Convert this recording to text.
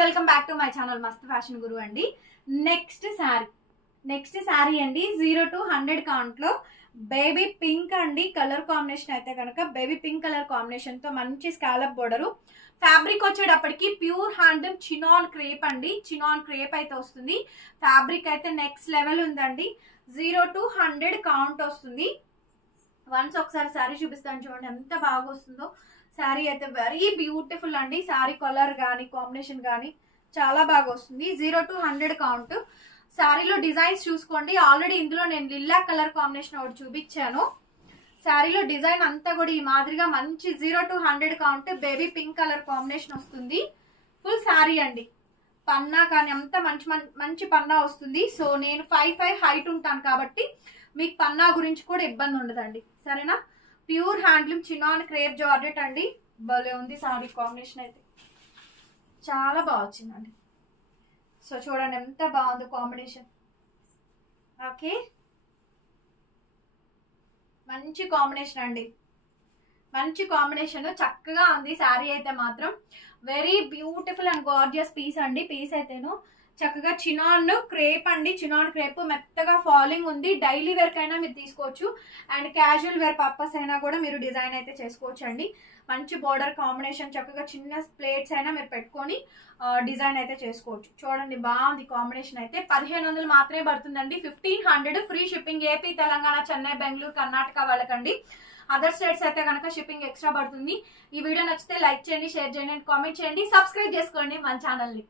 Welcome back to my channel మస్త్ fashion గురు అండి. Next sari అండి 0 to 100 కౌంట్ లో బేబీ పింక్ అండి. కలర్ కాంబినేషన్ అయితే కనుక బేబీ పింక్ కలర్ కాంబినేషన్ తో మంచి స్కాలప్ బోర్డరు. ఫ్యాబ్రిక్ వచ్చేటప్పటికి ప్యూర్ హ్యాండ్ చినాన్ క్రేప్ అండి. చినాన్ క్రేప్ అయితే వస్తుంది. ఫ్యాబ్రిక్ అయితే నెక్స్ట్ లెవెల్ ఉందండి. 0 to 100 కౌంట్ వస్తుంది. వన్స్ ఒకసారి శారీ చూపిస్తాను చూడండి ఎంత బాగా వస్తుందో. శారీ అయితే వెరీ బ్యూటిఫుల్ అండి. శారీ కలర్ కానీ కాంబినేషన్ కానీ చాలా బాగా వస్తుంది. 0 to 100 కౌంట్. శారీలో డిజైన్స్ చూసుకోండి. ఆల్రెడీ ఇందులో నేను లిల్లా కలర్ కాంబినేషన్ ఒకటి చూపించాను. శారీలో డిజైన్ అంతా కూడా ఈ మాదిరిగా మంచి 0 to 100 count baby pink colour combination వస్తుంది. ఫుల్ శారీ అండి. పన్నా కానీ అంతా మంచి పన్నా వస్తుంది. సో నేను 5'5" హైట్ ఉంటాను కాబట్టి మీకు పన్నా గురించి కూడా ఇబ్బంది ఉండదండి. సరేనా? Pure handloom chinon crepe georgette అండి. భలే ఉంది శారీ కాంబినేషన్ అయితే చాలా బాగా వచ్చిందండి. సో చూడండి ఎంత బాగుంది కాంబినేషన్. ఓకే, మంచి కాంబినేషన్ అండి. మంచి కాంబినేషన్ చక్కగా ఉంది. శారీ అయితే మాత్రం very beautiful and gorgeous piece అండి. పీస్ అయితేను చక్కగా చినాన్ క్రేప్ అండి. చినాన్ క్రేప్ మెత్తగా ఫాలింగ్ ఉంది. డైలీ వేర్ కైనా మీరు తీసుకోవచ్చు అండ్ క్యాజువల్ వేర్ పర్పస్ అయినా కూడా మీరు డిజైన్ అయితే చేసుకోవచ్చు అండి. మంచి బోర్డర్ కాంబినేషన్, చక్కగా చిన్న ప్లేట్స్ అయినా మీరు పెట్టుకొని డిజైన్ అయితే చేసుకోవచ్చు. చూడండి బాగుంది కాంబినేషన్ అయితే. 1500 మాత్రమే పడుతుందండి. 1500 free shipping. AP, Telangana, Chennai, Bengaluru, Karnataka వాళ్ళకండి. అదర్ స్టేట్స్ అయితే కనుక షిప్పింగ్ ఎక్స్ట్రా పడుతుంది. ఈ వీడియో నచ్చితే లైక్ చేయండి, షేర్ చేయండి, కామెంట్ చేయండి, సబ్స్క్రైబ్ చేసుకోండి మన ఛానల్ని.